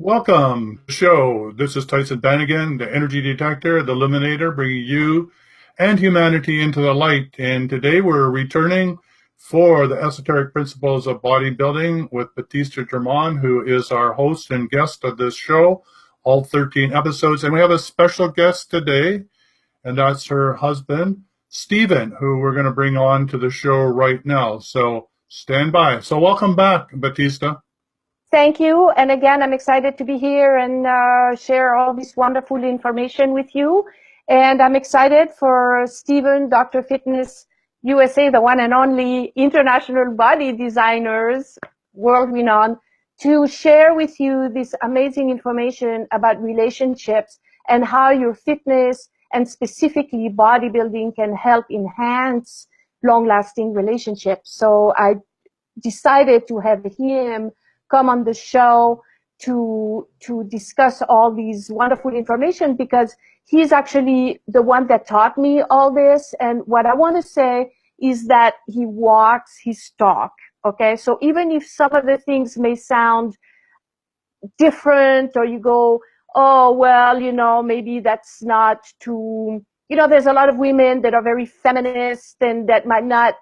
Welcome to the show. This is Tyson Bannigan, the energy detector, the eliminator, bringing you and humanity into the light. And today we're returning for the Esoteric Principles of Bodybuilding with Batista German, who is our host and guest of this show, all 13 episodes. And we have a special guest today, and that's her husband, Stephen, who we're going to bring on to the show right now. So stand by. So welcome back, Batista. Thank you. And again, I'm excited to be here and share all this wonderful information with you. And I'm excited for Stephen, Dr. Fitness USA, the one and only international body designers, world renowned, to share with you this amazing information about relationships and how your fitness and specifically bodybuilding can help enhance long-lasting relationships. So I decided to have him come on the show to discuss all these wonderful information because he's actually the one that taught me all this. And what I want to say is that he walks his talk. Okay. So even if some of the things may sound different or you go, oh, well, maybe that's not too, there's a lot of women that are very feminist and that might not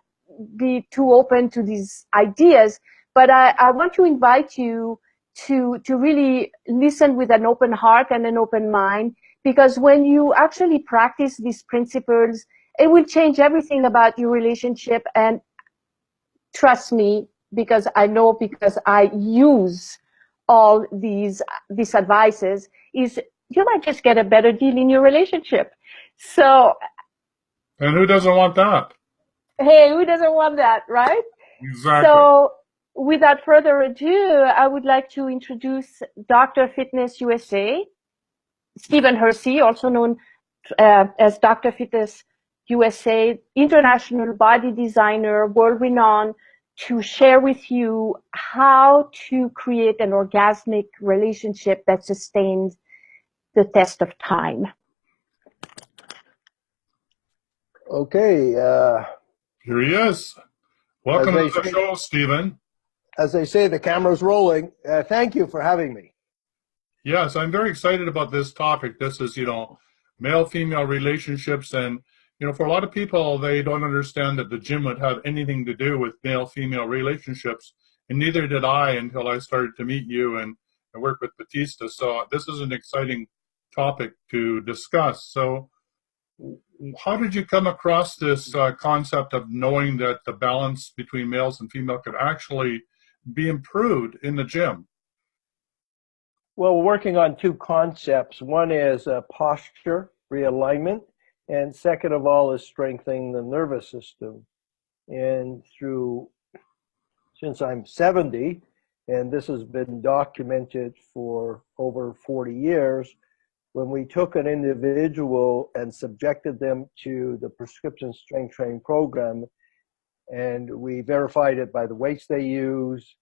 be too open to these ideas. But I want to invite you to really listen with an open heart and an open mind, because when you actually practice these principles, it will change everything about your relationship. And trust me, because I know, because I use all these advices, is you might just get a better deal in your relationship. So, And who doesn't want that? hey, who doesn't want that, right? Exactly. So, without further ado, I would like to introduce Dr. Fitness USA, Stephen Hersey, also known as Dr. Fitness USA, international body designer, world renowned, to share with you how to create an orgasmic relationship that sustains the test of time. Okay. Here he is. Welcome to the show, Stephen. As they say, the camera's rolling. Thank you for having me. Yes, I'm very excited about this topic. This is, male-female relationships. And, for a lot of people, they don't understand that the gym would have anything to do with male-female relationships. And neither did I until I started to meet you and work with Batista. So this is an exciting topic to discuss. So how did you come across this concept of knowing that the balance between males and female could actually be improved in the gym? Well, we're working on two concepts. One is posture realignment, and second of all is strengthening the nervous system. And since I'm 70, and this has been documented for over 40 years, when we took an individual and subjected them to the prescription strength training program, and we verified it by the weights they use,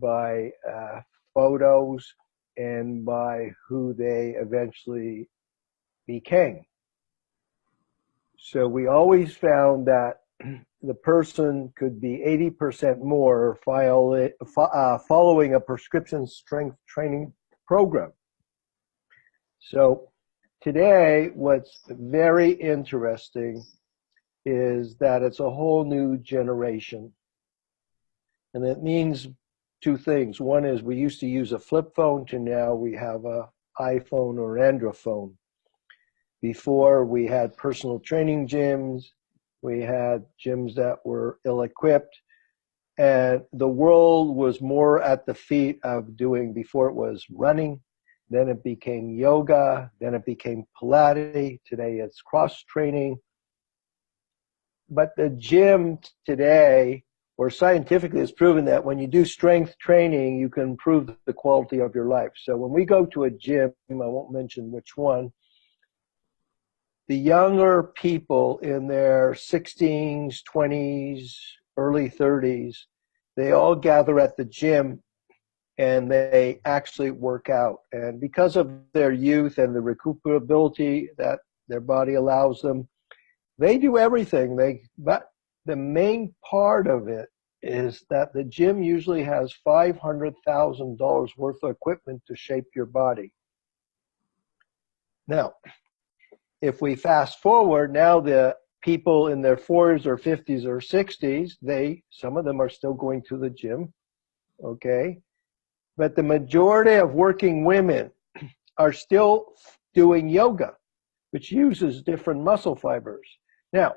by photos, and by who they eventually became. So we always found that the person could be 80% more following a prescription strength training program. So today, what's very interesting is that it's a whole new generation. And it means two things. One is we used to use a flip phone to now we have an iPhone or Android phone. Before, we had personal training gyms. We had gyms that were ill-equipped. And the world was more at the feet of doing, before it was running, then it became yoga, then it became Pilates. Today it's cross-training. But the gym today, or scientifically, it's proven that when you do strength training, you can improve the quality of your life. So when we go to a gym, I won't mention which one, the younger people in their 16s, 20s, early 30s, they all gather at the gym and they actually work out. And because of their youth and the recuperability that their body allows them, they do everything. But the main part of it is that the gym usually has $500,000 worth of equipment to shape your body. Now, if we fast forward, now the people in their 40s or 50s or 60s, some of them are still going to the gym, okay? But the majority of working women are still doing yoga, which uses different muscle fibers. Now,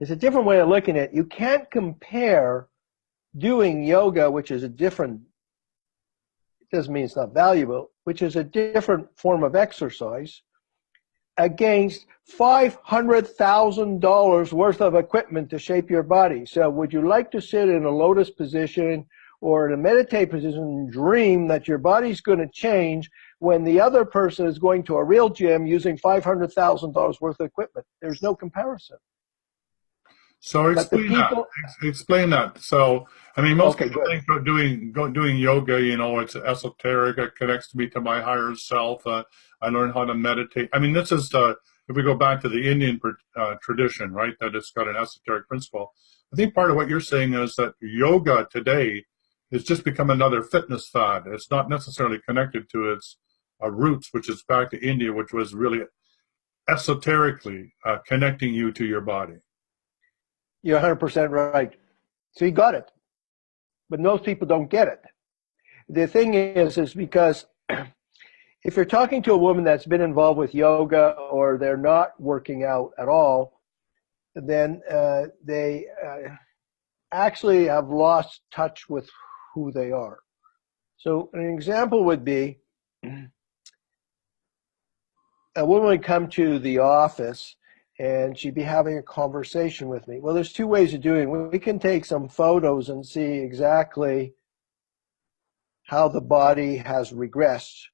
it's a different way of looking at it. You can't compare doing yoga, which is a different, it doesn't mean it's not valuable, which is a different form of exercise, against $500,000 worth of equipment to shape your body. So would you like to sit in a lotus position or in a meditate position and dream that your body's going to change when the other person is going to a real gym using $500,000 worth of equipment? There's no comparison. So explain that. Explain that. So, I mean, most people think doing yoga, you know, it's esoteric. It connects me to my higher self. I learn how to meditate. I mean, this is if we go back to the Indian tradition, right, that it's got an esoteric principle. I think part of what you're saying is that yoga today has just become another fitness fad. It's not necessarily connected to its roots, which is back to India, which was really esoterically connecting you to your body. You're 100% right. So you got it. But most people don't get it. The thing is because if you're talking to a woman that's been involved with yoga or they're not working out at all, then they actually have lost touch with who they are. So an example would be a woman would come to the office and she'd be having a conversation with me. Well, there's two ways of doing it. We can take some photos and see exactly how the body has regressed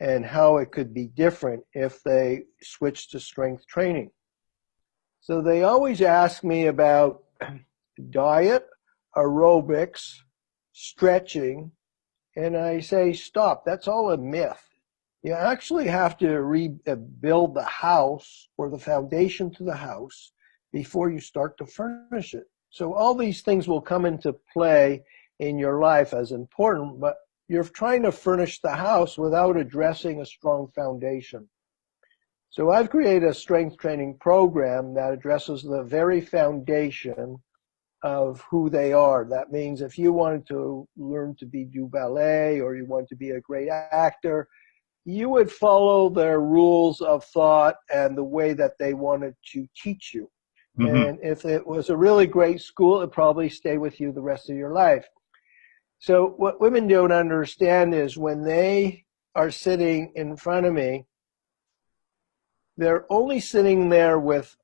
and how it could be different if they switch to strength training. So they always ask me about diet, aerobics, stretching, and I say, stop, that's all a myth. You actually have to rebuild the house or the foundation to the house before you start to furnish it. So all these things will come into play in your life as important, but you're trying to furnish the house without addressing a strong foundation. So I've created a strength training program that addresses the very foundation of who they are. That means if you wanted to learn to do ballet or you want to be a great actor, you would follow their rules of thought and the way that they wanted to teach you. Mm-hmm. And if it was a really great school, it'd probably stay with you the rest of your life. So what women don't understand is when they are sitting in front of me, they're only sitting there with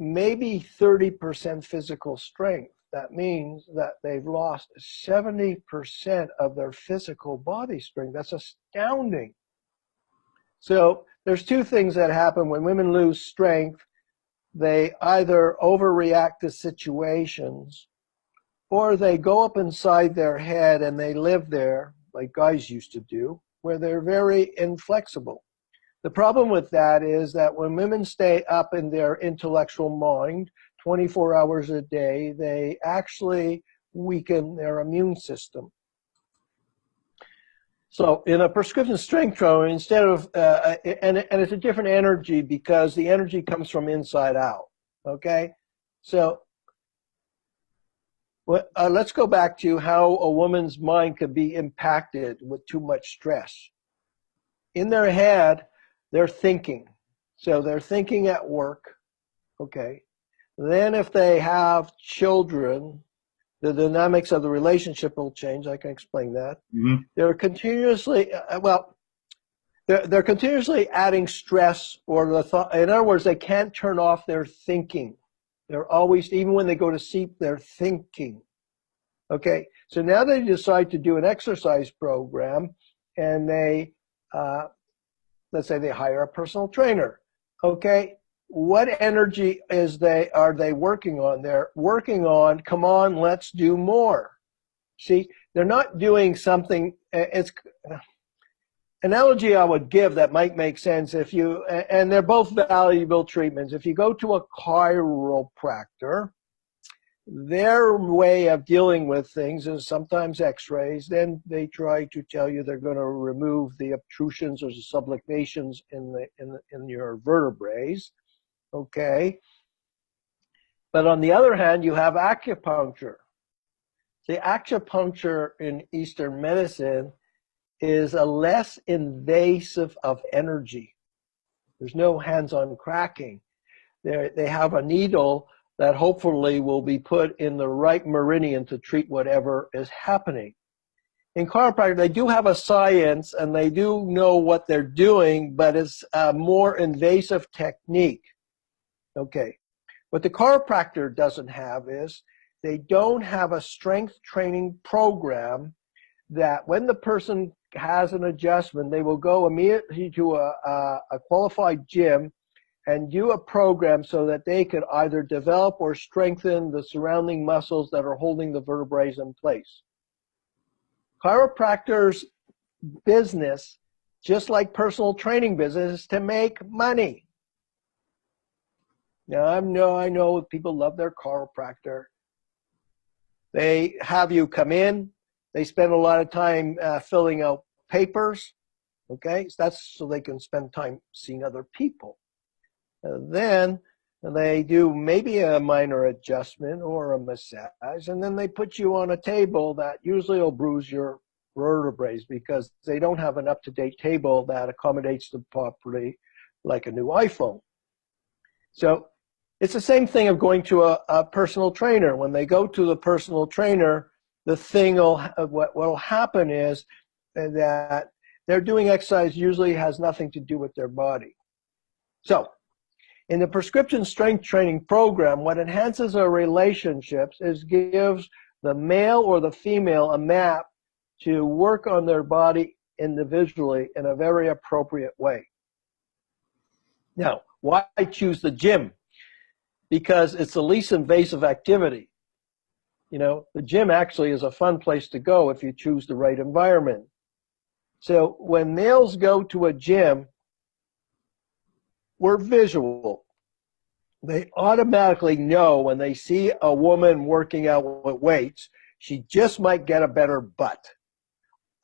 maybe 30% physical strength. That means that they've lost 70% of their physical body strength. That's astounding. So there's two things that happen when women lose strength. They either overreact to situations or they go up inside their head and they live there, like guys used to do, where they're very inflexible. The problem with that is that when women stay up in their intellectual mind 24 hours a day, they actually weaken their immune system. So in a prescription strength training, instead of, and it's a different energy because the energy comes from inside out, okay? So let's go back to how a woman's mind could be impacted with too much stress. In their head, they're thinking. So they're thinking at work, okay? Then if they have children, the dynamics of the relationship will change. I can explain that. Mm-hmm. They're continuously, they're continuously adding stress or the thought. In other words, they can't turn off their thinking. They're always, even when they go to sleep, they're thinking. Okay, so now they decide to do an exercise program and they, let's say they hire a personal trainer. Okay, what energy are they working on? They're working on, come on, let's do more. See, they're not doing something, it's analogy I would give that might make sense if you, and they're both valuable treatments. If you go to a chiropractor, Their way of dealing with things is sometimes x-rays. Then they try to tell you they're going to remove the obtrusions or the subluxations in your vertebrae. Okay. But on the other hand, you have acupuncture. The acupuncture in Eastern medicine is a less invasive of energy. There's no hands-on cracking. They have a needle that hopefully will be put in the right meridian to treat whatever is happening. In chiropractic, they do have a science and they do know what they're doing, but it's a more invasive technique. Okay. What the chiropractor doesn't have is they don't have a strength training program that when the person has an adjustment, they will go immediately to a qualified gym and do a program so that they could either develop or strengthen the surrounding muscles that are holding the vertebrae in place. Chiropractors' business, just like personal training business, is to make money. Now, I know people love their chiropractor. They have you come in. They spend a lot of time filling out papers. Okay, so that's so they can spend time seeing other people. Then they do maybe a minor adjustment or a massage, and then they put you on a table that usually will bruise your vertebrae because they don't have an up-to-date table that accommodates them properly like a new iPhone. So it's the same thing of going to a personal trainer. When they go to the personal trainer, the thing what will happen is that they're doing exercise usually has nothing to do with their body. So in the prescription strength training program, what enhances our relationships is gives the male or the female a map to work on their body individually in a very appropriate way. Now, why choose the gym? Because it's the least invasive activity. You know, the gym actually is a fun place to go if you choose the right environment. So when males go to a gym, we're visual. They automatically know when they see a woman working out with weights, she just might get a better butt.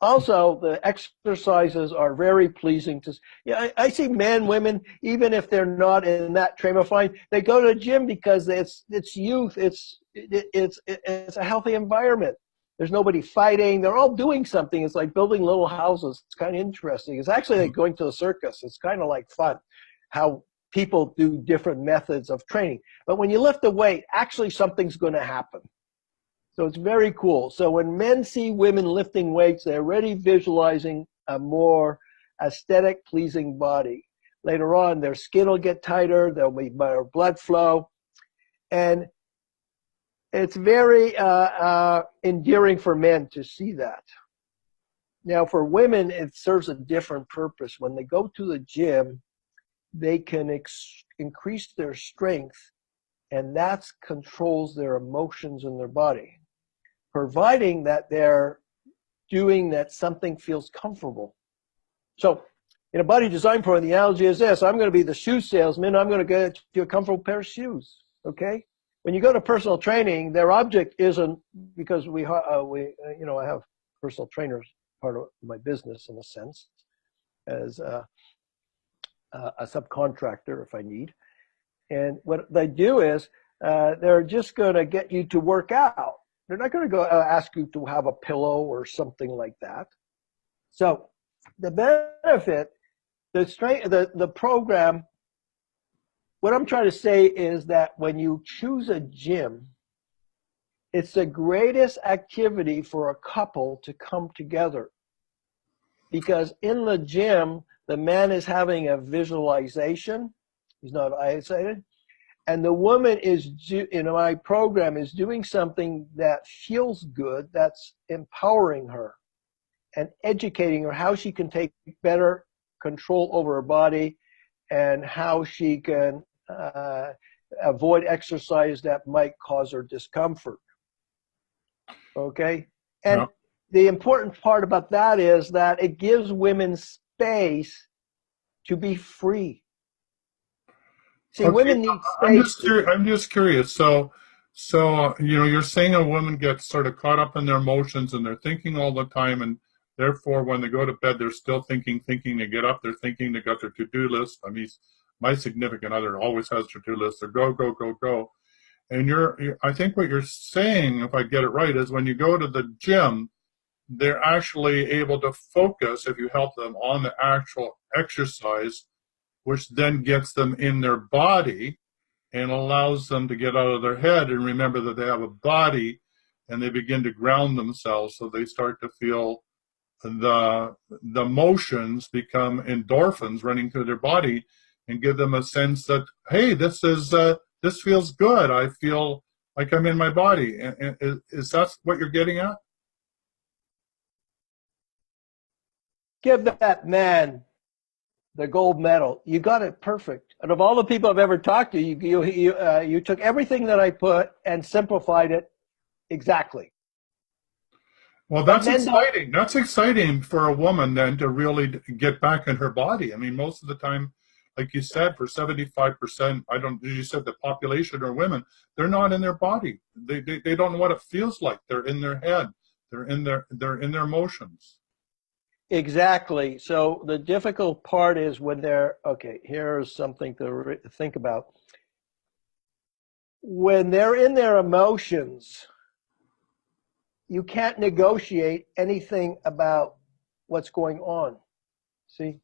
Also, the exercises are very pleasing to. Yeah, I see men, women, even if they're not in that frame of mind, they go to the gym because it's youth, it's a healthy environment. There's nobody fighting. They're all doing something. It's like building little houses. It's kind of interesting. It's actually like going to a circus. It's kind of like fun, how people do different methods of training. But when you lift a weight, actually something's going to happen. So it's very cool. So when men see women lifting weights, they're already visualizing a more aesthetic, pleasing body. Later on, their skin will get tighter. There'll be better blood flow. And it's very endearing for men to see that. Now, for women, it serves a different purpose. When they go to the gym, they can increase their strength, and that controls their emotions in their body, providing that they're doing that something feels comfortable. So in a body design program, the analogy is this: I'm going to be the shoe salesman. I'm going to get you a comfortable pair of shoes. Okay. When you go to personal training, their object isn't, because I have personal trainers part of my business in a sense, as a subcontractor if I need. And what they do is they're just going to get you to work out. They're not going to go ask you to have a pillow or something like that. So the benefit, the program, what I'm trying to say is that when you choose a gym, it's the greatest activity for a couple to come together. Because in the gym, the man is having a visualization. He's not isolated. And the woman is, in my program, is doing something that feels good, that's empowering her and educating her how she can take better control over her body and how she can avoid exercise that might cause her discomfort. Okay? And yeah. The important part about that is that it gives women space to be free. See, Okay, women need space. I'm just curious. So So, you're saying a woman gets sort of caught up in their emotions and they're thinking all the time, and therefore when they go to bed, they're still thinking, they get up, they're thinking, they got their to-do list. I mean, my significant other always has to-do list. They're go, go, go, go. And I think what you're saying, if I get it right, is when you go to the gym, they're actually able to focus, if you help them, on the actual exercise, which then gets them in their body and allows them to get out of their head and remember that they have a body, and they begin to ground themselves, so they start to feel the motions become endorphins running through their body and give them a sense that, hey, this feels good. I feel like I'm in my body. And is that what you're getting at? Give that man the gold medal. You got it perfect. And of all the people I've ever talked to, you took everything that I put and simplified it exactly. Well, that's exciting. That's exciting for a woman then to really get back in her body. I mean, most of the time, like you said, for 75%, you said the population are women, they're not in their body. They don't know what it feels like. They're in their head. They're in their emotions. Exactly. So the difficult part is when here's something to think about. When they're in their emotions, you can't negotiate anything about what's going on. See,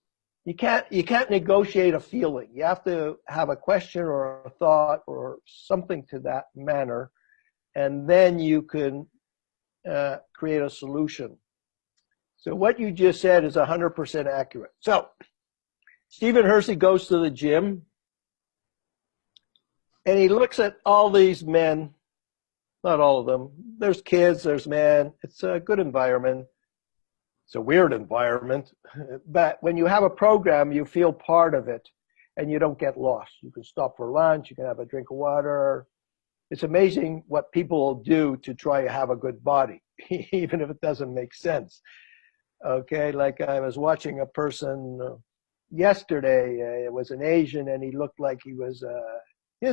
you can't negotiate a feeling. You have to have a question or a thought or something to that manner, and then you can create a solution. So what you just said is 100% accurate. So Stephen Hersey goes to the gym and he looks at all these men, not all of them. There's kids, there's men. It's a good environment. It's a weird environment, but when you have a program, you feel part of it and you don't get lost. You can stop for lunch, you can have a drink of water. It's amazing what people will do to try to have a good body, even if it doesn't make sense. Okay, like I was watching a person yesterday. It was an Asian, and he looked like he was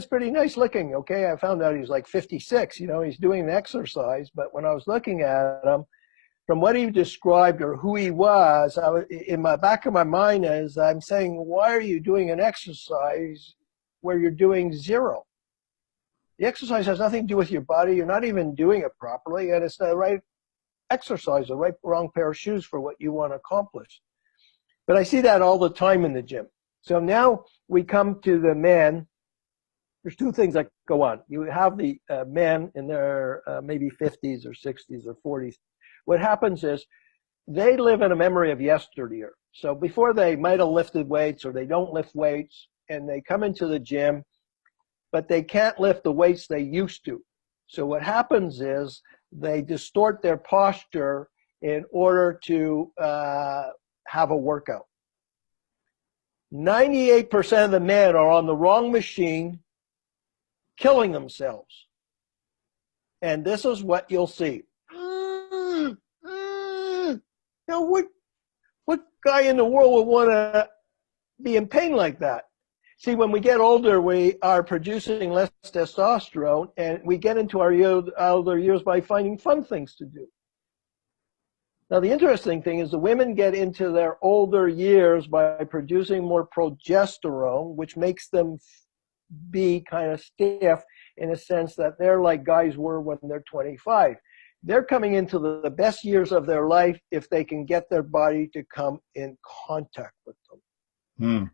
pretty nice looking. Okay, I found out he's like 56. He's doing exercise, but when I was looking at him, from what he described or who he was, in my back of my mind, as I'm saying, why are you doing an exercise where you're doing zero? The exercise has nothing to do with your body. You're not even doing it properly, and it's the right exercise, the right wrong pair of shoes for what you want to accomplish. But I see that all the time in the gym. So now we come to the men. There's two things that go on. You have the men in their maybe 50s or 60s or 40s. What happens is they live in a memory of yesteryear. So before they might have lifted weights or they don't lift weights, and they come into the gym, but they can't lift the weights they used to. So what happens is they distort their posture in order to have a workout. 98% of the men are on the wrong machine, killing themselves. And this is what you'll see. Now, what guy in the world would want to be in pain like that? See, when we get older, we are producing less testosterone, and we get into our older years by finding fun things to do. Now, the interesting thing is the women get into their older years by producing more progesterone, which makes them be kind of stiff in a sense that they're like guys were when they're 25. They're coming into the best years of their life if they can get their body to come in contact with them.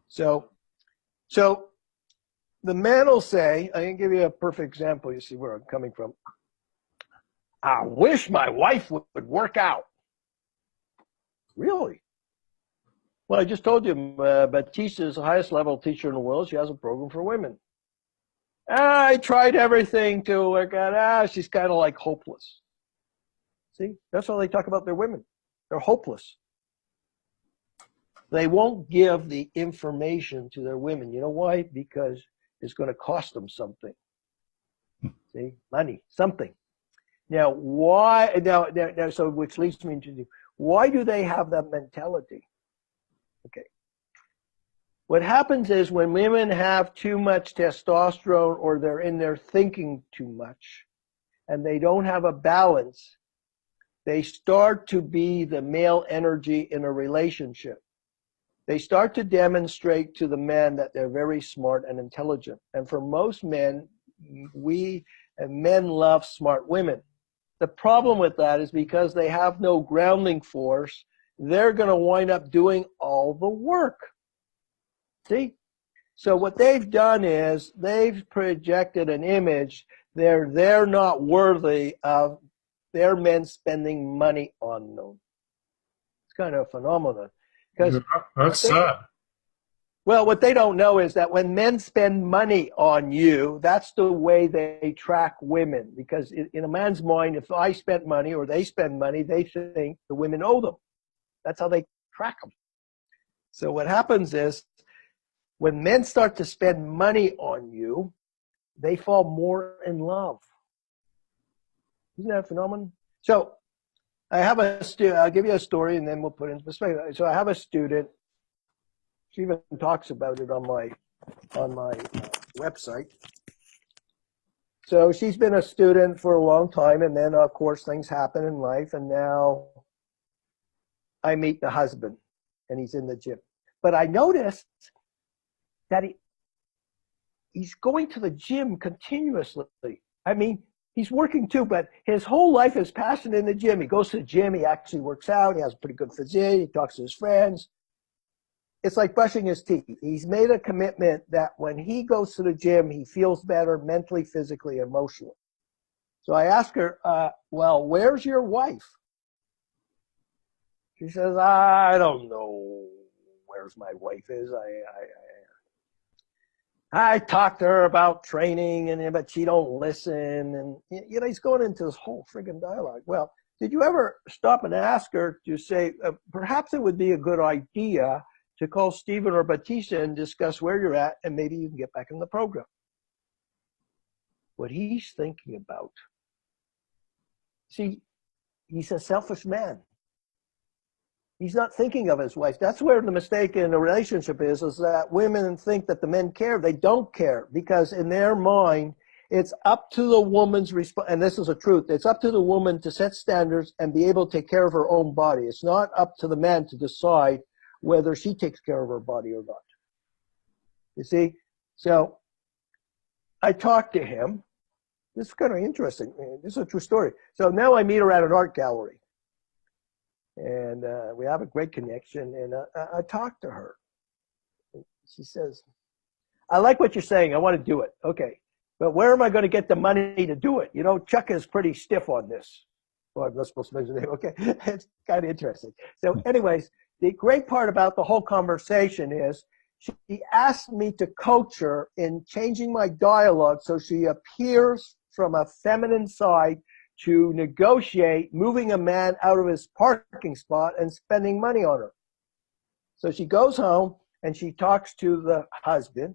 So the man will say, I can give you a perfect example. You see where I'm coming from. I wish my wife would work out. Really? Well, I just told you, Batista is the highest level teacher in the world. She has a program for women. I tried everything to work out. She's kind of like hopeless. See, that's how they talk about their women. They're hopeless. They won't give the information to their women. You know why? Because it's going to cost them something. See, money, something. Now, why? Now, so which leads me to why do they have that mentality? Okay. What happens is when women have too much testosterone or they're in there thinking too much, and they don't have a balance, they start to be the male energy in a relationship. They start to demonstrate to the men that they're very smart and intelligent. And for most men, men love smart women. The problem with that is because they have no grounding force, they're going to wind up doing all the work. See? So what they've done is they've projected an image. They're not worthy of their men spending money on them. It's kind of a phenomenon. Because that's sad. Well, what they don't know is that when men spend money on you, that's the way they track women. Because in a man's mind, if I spent money or they spend money, they think the women owe them. That's how they track them. So what happens is when men start to spend money on you, they fall more in love. Isn't that a phenomenon? So I have I'll give you a story and then we'll put it into perspective. So I have a student. She even talks about it on my website. So she's been a student for a long time, and then of course things happen in life, and now I meet the husband, and he's in the gym. But I noticed that he's going to the gym continuously. I mean, he's working too, but his whole life is passed in the gym. He goes to the gym, he actually works out, he has a pretty good physique, he talks to his friends. It's like brushing his teeth. He's made a commitment that when he goes to the gym, he feels better mentally, physically, emotionally. So I asked her, well, where's your wife? She says, I don't know where's my wife is. I talked to her about training, but she don't listen. And, he's going into this whole friggin' dialogue. Well, did you ever stop and ask her to say, perhaps it would be a good idea to call Stephen or Batista and discuss where you're at, and maybe you can get back in the program? What he's thinking about. See, he's a selfish man. He's not thinking of his wife. That's where the mistake in a relationship is that women think that the men care. They don't care, because in their mind, it's up to the woman's response, and this is the truth, it's up to the woman to set standards and be able to take care of her own body. It's not up to the man to decide whether she takes care of her body or not. You see? So I talked to him. This is kind of interesting. This is a true story. So now I meet her at an art gallery. And we have a great connection. And I talked to her. She says, I like what you're saying. I want to do it. Okay. But where am I going to get the money to do it? Chuck is pretty stiff on this. Well, I'm not supposed to mention it. Okay. It's kind of interesting. So anyways, the great part about the whole conversation is she asked me to coach her in changing my dialogue so she appears from a feminine side to negotiate moving a man out of his parking spot and spending money on her. So she goes home and she talks to the husband,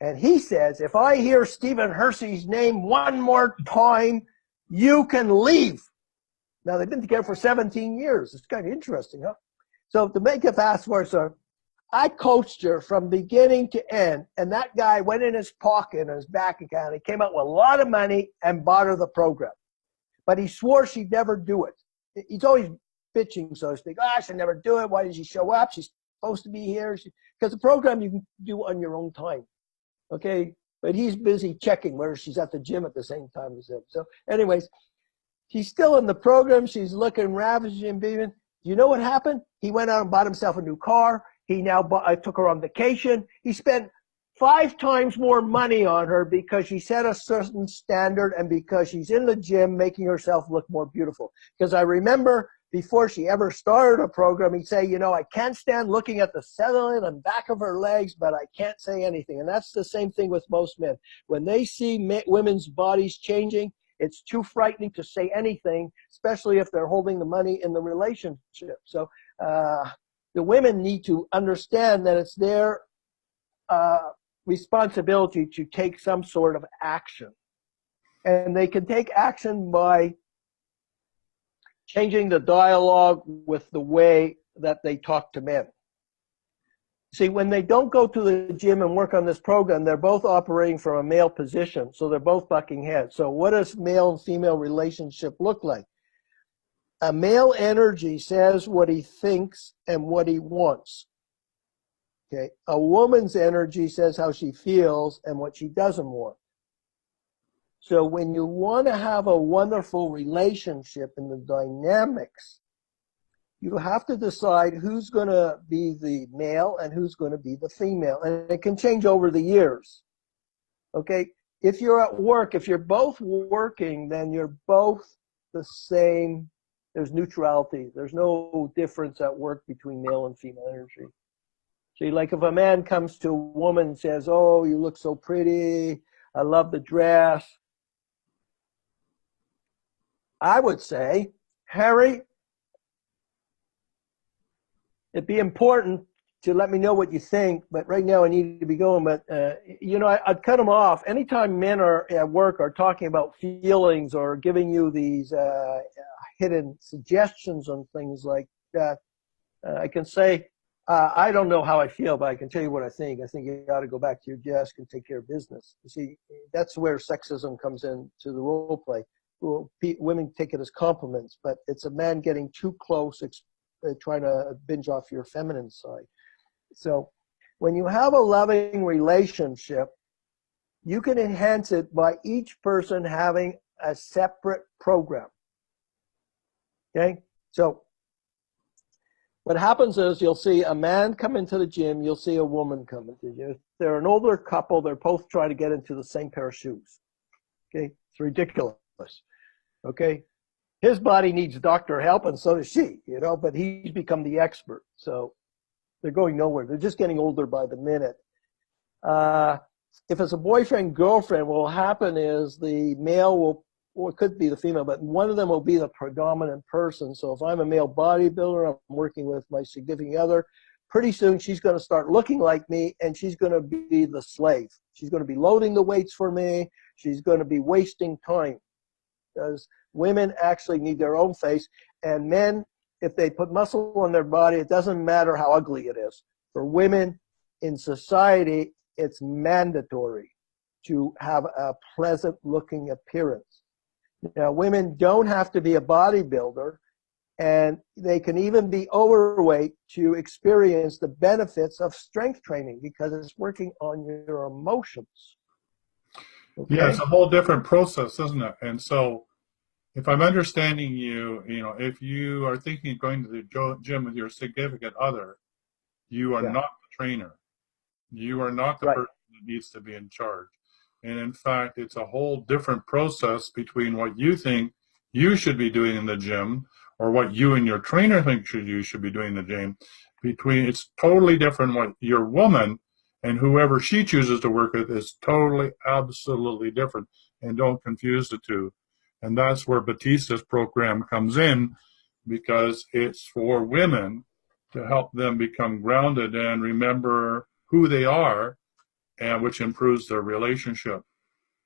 and he says, if I hear Stephen Hersey's name one more time, you can leave. Now, they've been together for 17 years. It's kind of interesting, huh? So to make it fast forward, so I coached her from beginning to end, and that guy went in his pocket and his bank account. He came out with a lot of money and bought her the program. But he swore she'd never do it. He's always bitching, so to speak. I should never do it. Why did she show up? She's supposed to be here. Because the program you can do on your own time. Okay? But he's busy checking whether she's at the gym at the same time as him. So anyways, she's still in the program. She's looking ravishing and beaming. You know what happened? He went out and bought himself a new car. He now took her on vacation. He spent 5 times more money on her because she set a certain standard and because she's in the gym making herself look more beautiful. Because I remember before she ever started a program, he'd say, I can't stand looking at the cellulite and back of her legs, but I can't say anything. And that's the same thing with most men. When they see women's bodies changing, it's too frightening to say anything, especially if they're holding the money in the relationship. So the women need to understand that it's their responsibility to take some sort of action. And they can take action by changing the dialogue with the way that they talk to men. See, when they don't go to the gym and work on this program, they're both operating from a male position. So they're both bucking heads. So what does male and female relationship look like? A male energy says what he thinks and what he wants. Okay. A woman's energy says how she feels and what she doesn't want. So when you want to have a wonderful relationship in the dynamics, you have to decide who's going to be the male and who's going to be the female. And it can change over the years. Okay? If you're at work, if you're both working, then you're both the same. There's neutrality. There's no difference at work between male and female energy. See, like if a man comes to a woman and says, oh, you look so pretty, I love the dress, I would say, Harry, it'd be important to let me know what you think, but right now I need to be going. But, you know, I'd cut them off. Anytime men are at work are talking about feelings or giving you these hidden suggestions on things like that, I can say, I don't know how I feel, but I can tell you what I think. I think you got to go back to your desk and take care of business. You see, that's where sexism comes into the role play. Well, women take it as compliments, but it's a man getting too close, trying to binge off your feminine side. So when you have a loving relationship, you can enhance it by each person having a separate program. Okay? So what happens is you'll see a man come into the gym, you'll see a woman come into the gym. If they're an older couple, they're both trying to get into the same pair of shoes. Okay? It's ridiculous. Okay? His body needs doctor help, and so does she, you know, but he's become the expert. So they're going nowhere. They're just getting older by the minute. If it's a boyfriend, girlfriend, what will happen is the male will, or it could be the female, but one of them will be the predominant person. So if I'm a male bodybuilder, I'm working with my significant other, pretty soon she's going to start looking like me, and she's going to be the slave. She's going to be loading the weights for me. She's going to be wasting time. Because women actually need their own face, and men, if they put muscle on their body, it doesn't matter how ugly it is. For women in society, it's mandatory to have a pleasant looking appearance. Now, women don't have to be a bodybuilder, and they can even be overweight to experience the benefits of strength training because it's working on your emotions. Okay? Yeah, it's a whole different process, isn't it? And so if I'm understanding you, you know, if you are thinking of going to the gym with your significant other, you are not the trainer. You are not the person that needs to be in charge. And in fact, it's a whole different process between what you think you should be doing in the gym or what you and your trainer think you should be doing in the gym. It's totally different what your woman and whoever she chooses to work with is totally, absolutely different. And don't confuse the two. And that's where Batista's program comes in, because it's for women to help them become grounded and remember who they are, and which improves their relationship.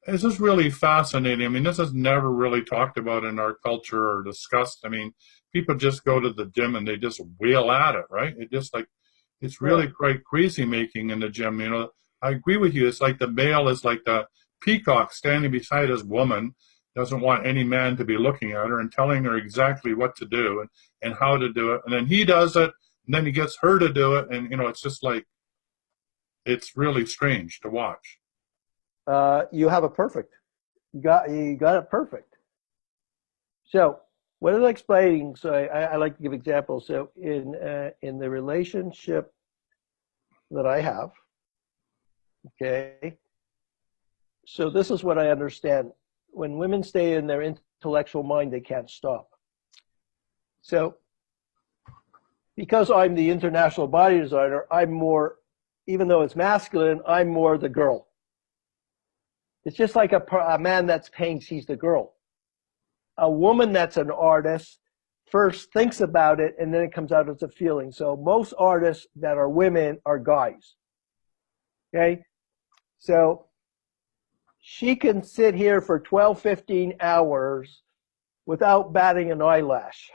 This is really fascinating. I mean, this is never really talked about in our culture or discussed. I mean, people just go to the gym and they just wheel at it, right? It just like, it's really quite crazy making in the gym. You know, I agree with you. It's like the male is like the peacock standing beside his woman, doesn't want any man to be looking at her and telling her exactly what to do and how to do it. And then he does it, and then he gets her to do it. And, you know, it's just like, it's really strange to watch. You have it perfect. You got it perfect. So what I'm explaining, so I like to give examples. So in the relationship that I have, okay, so this is what I understand. When women stay in their intellectual mind, they can't stop. So because I'm the international body designer, I'm more, even though it's masculine, I'm more the girl. It's just like a man that's paying sees the girl. A woman that's an artist first thinks about it, and then it comes out as a feeling. So most artists that are women are guys. Okay? So she can sit here for 12, 15 hours without batting an eyelash.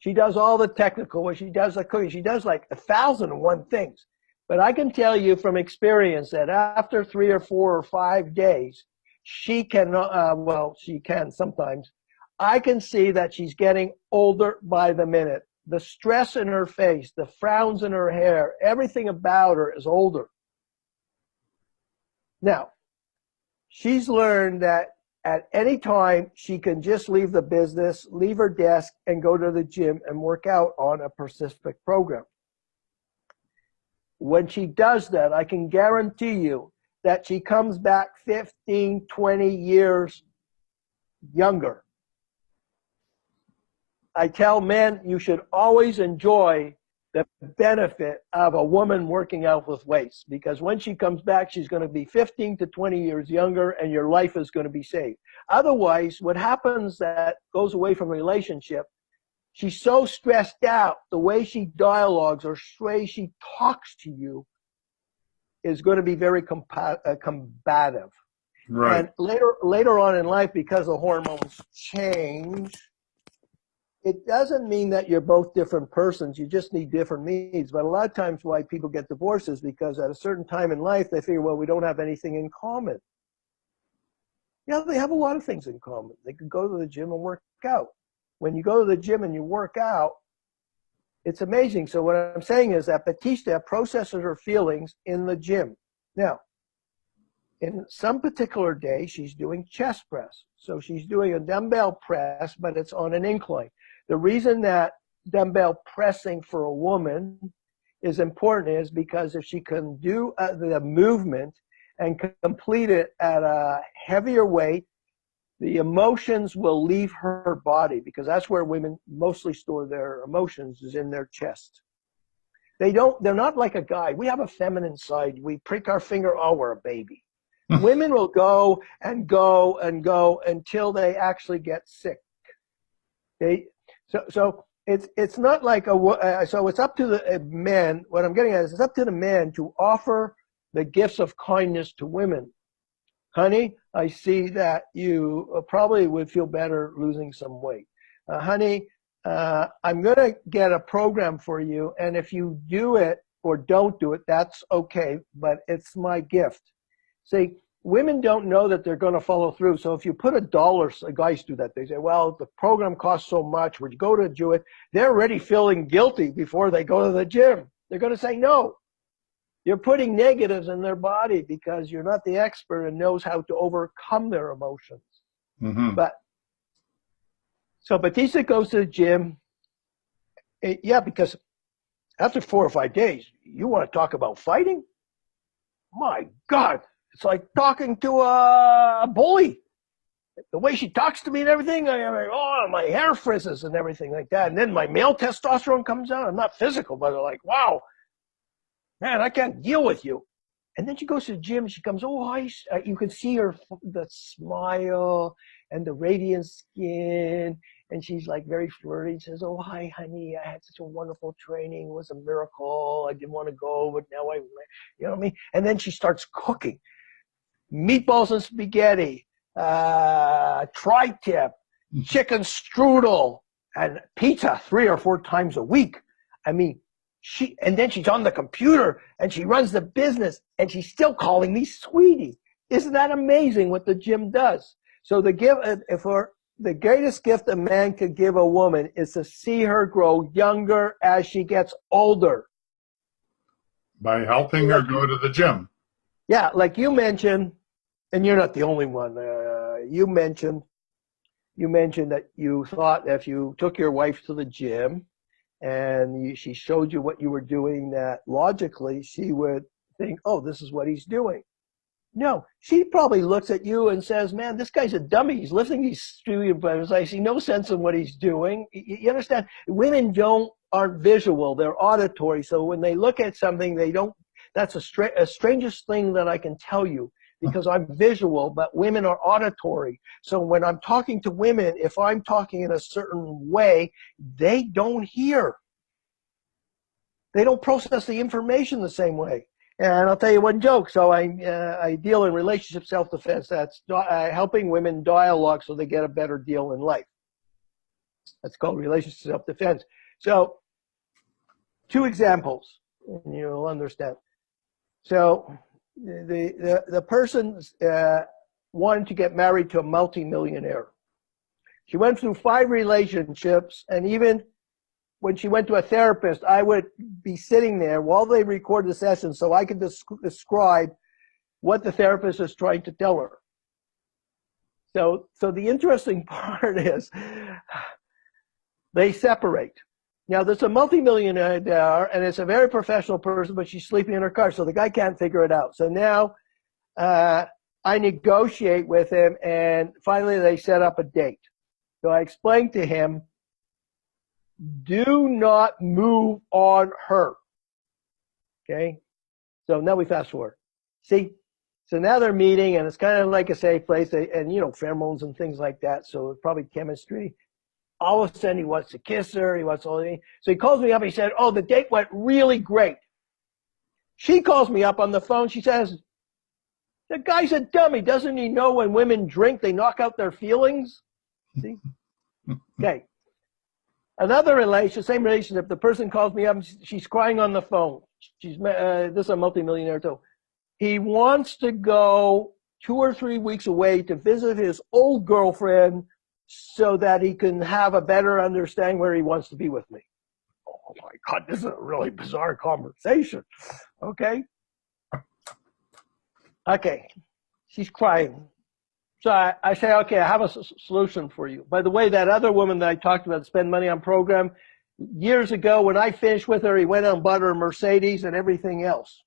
She does all the technical, she does the cooking, she does like 1,001 things. But I can tell you from experience that after 3 or 4 or 5 days, she can, well, she can sometimes. I can see that she's getting older by the minute. The stress in her face, the frowns in her hair, everything about her is older. Now, she's learned that at any time she can just leave the business, leave her desk, and go to the gym and work out on a specific program. When she does that, I can guarantee you that she comes back 15, 20 years younger. I tell men you should always enjoy the benefit of a woman working out with weights, because when she comes back, she's going to be 15 to 20 years younger, and your life is going to be saved. Otherwise, what happens that goes away from a relationship, she's so stressed out, the way she dialogues or the way she talks to you is going to be very combative. Right. And later on in life, because the hormones change, it doesn't mean that you're both different persons. You just need different needs. But a lot of times why people get divorced is because at a certain time in life, they figure, well, we don't have anything in common. Yeah, they have a lot of things in common. They could go to the gym and work out. When you go to the gym and you work out, it's amazing. So what I'm saying is that Batista processes her feelings in the gym. Now, in some particular day, she's doing chest press. So she's doing a dumbbell press, but it's on an incline. The reason that dumbbell pressing for a woman is important is because if she can do the movement and complete it at a heavier weight, the emotions will leave her body, because that's where women mostly store their emotions, is in their chest. They're not like a guy. We have a feminine side. We prick our finger, oh, we're a baby. Women will go and go and go until they actually get sick. So it's not like so it's up to the men. What I'm getting at is it's up to the men to offer the gifts of kindness to women. Honey, I see that you probably would feel better losing some weight. Honey, I'm going to get a program for you, and if you do it or don't do it, that's okay, but it's my gift. See, women don't know that they're going to follow through. So if you put $1, guys do that. They say, well, the program costs so much. Would you go to do it? They're already feeling guilty before they go to the gym. They're going to say no. You're putting negatives in their body because you're not the expert and knows how to overcome their emotions. Mm-hmm. But so Batista goes to the gym. Yeah, because after 4 or 5 days, you want to talk about fighting? My God, it's like talking to a bully. The way she talks to me and everything, I'm like, oh, my hair frizzes and everything like that. And then my male testosterone comes out. I'm not physical, but I'm like, wow, man, I can't deal with you. And then she goes to the gym and she comes, oh, hi. You can see her, the smile and the radiant skin. And she's like very flirty and says, oh, hi, honey. I had such a wonderful training. It was a miracle. I didn't want to go, but now you know what I mean? And then she starts cooking meatballs and spaghetti, tri-tip, chicken strudel, and pizza 3 or 4 times a week. I mean, and then she's on the computer and she runs the business and she's still calling me sweetie. Isn't that amazing what the gym does? So the greatest gift a man could give a woman is to see her grow younger as she gets older. By helping her go to the gym. Yeah, like you mentioned, and you're not the only one. You mentioned that you thought if you took your wife to the gym and she showed you what you were doing, that logically she would think, oh, this is what he's doing. No, she probably looks at you and says, man, this guy's a dummy. He's lifting these studio brothers. I see no sense in what he's doing. You understand? Women aren't visual. They're auditory. So when they look at something, they don't. That's a strangest thing that I can tell you, because I'm visual, but women are auditory. So when I'm talking to women, if I'm talking in a certain way, they don't hear. They don't process the information the same way. And I'll tell you one joke. So I deal in relationship self-defense. That's helping women dialogue so they get a better deal in life. That's called relationship self-defense. So 2 examples, and you'll understand. So the person wanted to get married to a multimillionaire. She went through 5 relationships, and even when she went to a therapist, I would be sitting there while they record the session so I could describe what the therapist is trying to tell her. So the interesting part is they separate. Now, there's a multimillionaire there, and it's a very professional person, but she's sleeping in her car, so the guy can't figure it out. So now I negotiate with him, and finally they set up a date. So I explained to him, do not move on her. Okay? So now we fast forward. See? So now they're meeting, and it's kind of like a safe place, and, you know, pheromones and things like that, so it's probably chemistry. All of a sudden, he wants to kiss her. He wants all the. So he calls me up. He said, oh, the date went really great. She calls me up on the phone. She says, the guy's a dummy. Doesn't he know when women drink, they knock out their feelings? See? Okay. Another relationship, same relationship. The person calls me up. She's crying on the phone. This is a multimillionaire too. He wants to go 2 or 3 weeks away to visit his old girlfriend so that he can have a better understanding where he wants to be with me. Oh my God, this is a really bizarre conversation. Okay. Okay. She's crying. So I say, okay, I have a solution for you. By the way, that other woman that I talked about, spend money on program, years ago when I finished with her, he went out and bought her a Mercedes and everything else.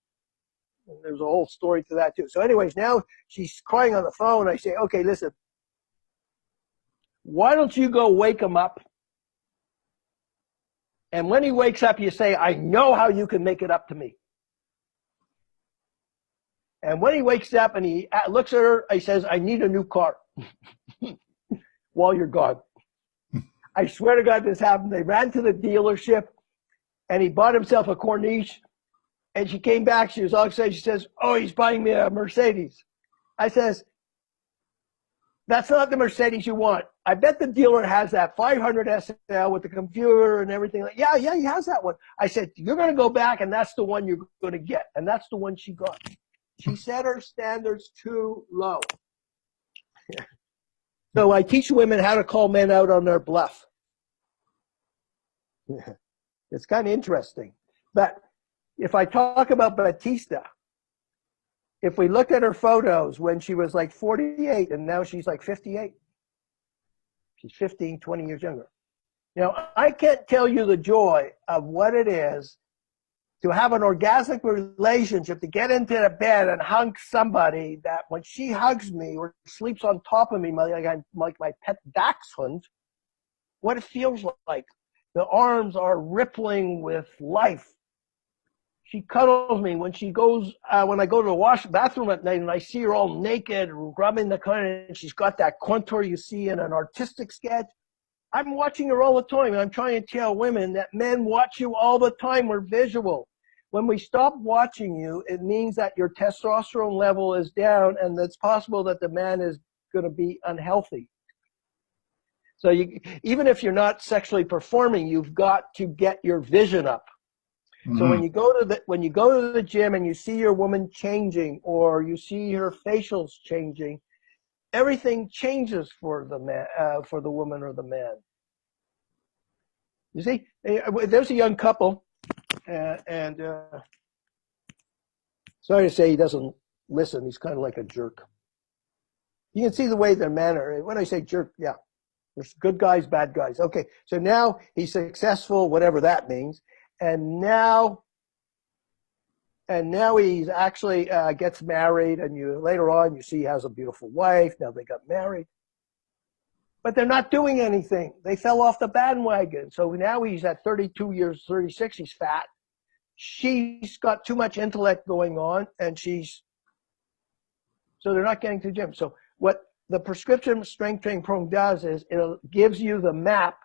And there's a whole story to that too. So anyways, now she's crying on the phone. I say, okay, listen, why don't you go wake him up? And when he wakes up, you say, I know how you can make it up to me. And when he wakes up and he looks at her, he says, I need a new car while you're gone. I swear to God, this happened. They ran to the dealership and he bought himself a Corniche. And she came back. She was all excited. She says, oh, he's buying me a Mercedes. I says, that's not the Mercedes you want. I bet the dealer has that 500 SL with the computer and everything. Yeah, he has that one. I said, you're going to go back and that's the one you're going to get. And that's the one she got. She set her standards too low. So I teach women how to call men out on their bluff. It's kind of interesting. But if I talk about Batista, if we look at her photos when she was like 48 and now she's like 58, she's 15, 20 years younger. You know, I can't tell you the joy of what it is to have an orgasmic relationship, to get into the bed and hug somebody that when she hugs me or sleeps on top of me, like my pet dachshund, what it feels like. The arms are rippling with life. She cuddles me when she goes, when I go to the bathroom at night and I see her all naked, rubbing the corner, and she's got that contour you see in an artistic sketch. I'm watching her all the time. I'm trying to tell women that men watch you all the time. We're visual. When we stop watching you, it means that your testosterone level is down and it's possible that the man is going to be unhealthy. So even if you're not sexually performing, you've got to get your vision up. Mm-hmm. So when you go to the gym and you see your woman changing or you see her facials changing, everything changes for the man, for the woman or the man. You see, there's a young couple, and sorry to say he doesn't listen. He's kind of like a jerk. You can see the way their manner. When I say jerk, yeah, there's good guys, bad guys. Okay, so now he's successful, whatever that means, and now he's actually gets married, and later on you see he has a beautiful wife. Now they got married. But they're not doing anything. They fell off the bandwagon. So now he's at 32 years, 36, he's fat. She's got too much intellect going on, and so they're not getting to the gym. So what the prescription strength training program does is it gives you the map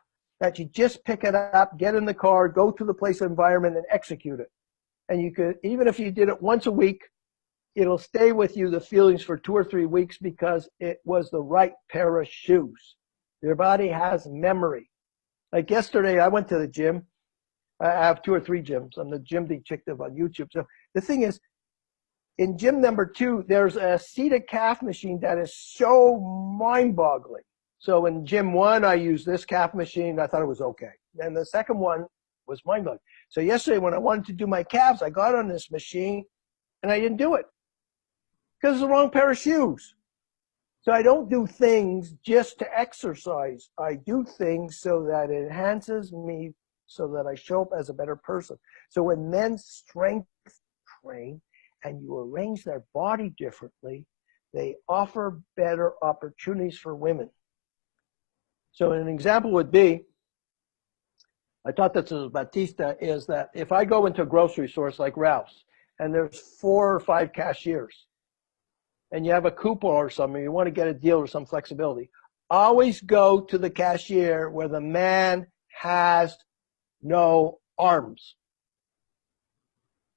that you just pick it up, get in the car, go to the place of environment, and execute it. And you could, even if you did it once a week, it'll stay with you, the feelings, for 2 or 3 weeks because it was the right pair of shoes. Your body has memory. Like yesterday, I went to the gym. I have 2 or 3 gyms. I'm the gym detective on YouTube. So the thing is, in gym number 2, there's a seated calf machine that is so mind-boggling. So in gym 1, I used this calf machine. I thought it was okay. And the second one was mind-boggling. So yesterday when I wanted to do my calves, I got on this machine and I didn't do it because it's the wrong pair of shoes. So I don't do things just to exercise. I do things so that it enhances me, so that I show up as a better person. So when men strength train and you arrange their body differently, they offer better opportunities for women. So an example would be, I taught this to Batista, is that if I go into a grocery store like Ralph's and there's 4 or 5 cashiers and you have a coupon or something, you want to get a deal or some flexibility, always go to the cashier where the man has no arms,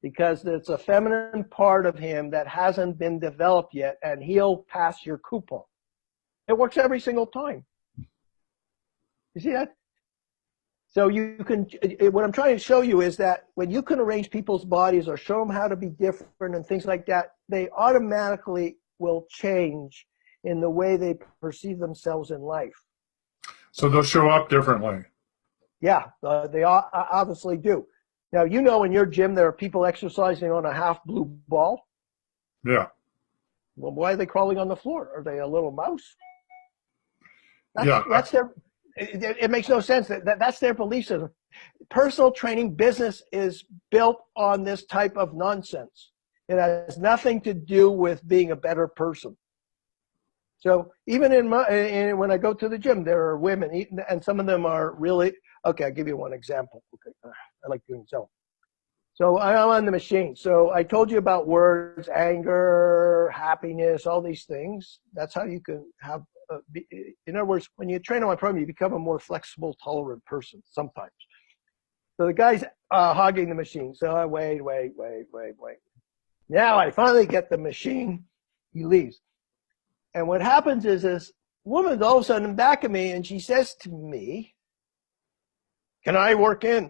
because it's a feminine part of him that hasn't been developed yet, and he'll pass your coupon. It works every single time. You see that? So you can, what I'm trying to show you is that when you can arrange people's bodies or show them how to be different and things like that, they automatically will change in the way they perceive themselves in life. So they'll show up differently. Yeah, they obviously do. Now, you know, in your gym, there are people exercising on a half blue ball. Yeah. Well, why are they crawling on the floor? Are they a little mouse? That's their, it makes no sense. That's their belief system. Personal training business is built on this type of nonsense. It has nothing to do with being a better person. So even when I go to the gym, there are women eating, and some of them are really, okay, I'll give you one example. Okay, I like doing so. So I'm on the machine. So I told you about words, anger, happiness, all these things. That's how you can have, in other words, when you train on my program, you become a more flexible, tolerant person sometimes. So the guy's hogging the machine. So I wait. Now I finally get the machine. He leaves. And what happens is this woman's all of a sudden back at me, and she says to me, "Can I work in?"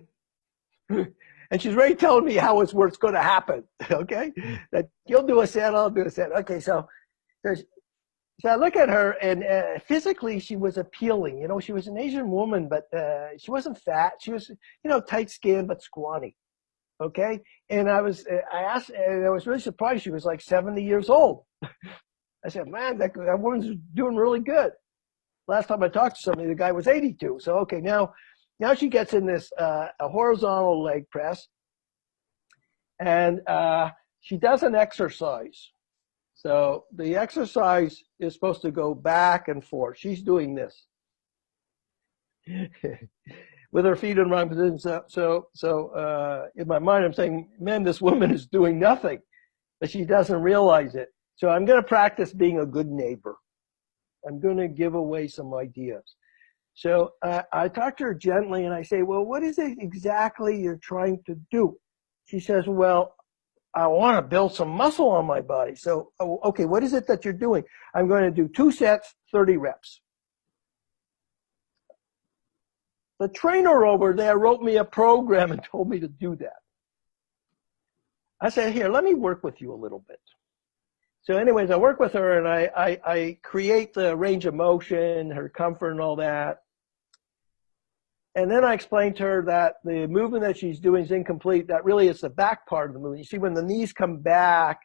And she's already telling me how it's going to happen, okay? That you'll do a set, I'll do a set. Okay, so I look at her, and physically she was appealing. You know, she was an Asian woman, but she wasn't fat. She was, you know, tight skinned but scrawny, okay? And I asked, and I was really surprised. She was like 70 years old. I said, man, that woman's doing really good. Last time I talked to somebody, the guy was 82. So, okay, now she gets in this a horizontal leg press, and she does an exercise. So the exercise is supposed to go back and forth. She's doing this with her feet in the wrong position. So in my mind, I'm saying, man, this woman is doing nothing, but she doesn't realize it. So I'm going to practice being a good neighbor. I'm going to give away some ideas. So I talk to her gently, and I say, well, what is it exactly you're trying to do? She says, well, I want to build some muscle on my body. So, okay, what is it that you're doing? I'm going to do 2 sets, 30 reps. The trainer over there wrote me a program and told me to do that. I said, here, let me work with you a little bit. So anyways, I work with her, and I create the range of motion, her comfort and all that. And then I explained to her that the movement that she's doing is incomplete, that really is the back part of the movement. You see, when the knees come back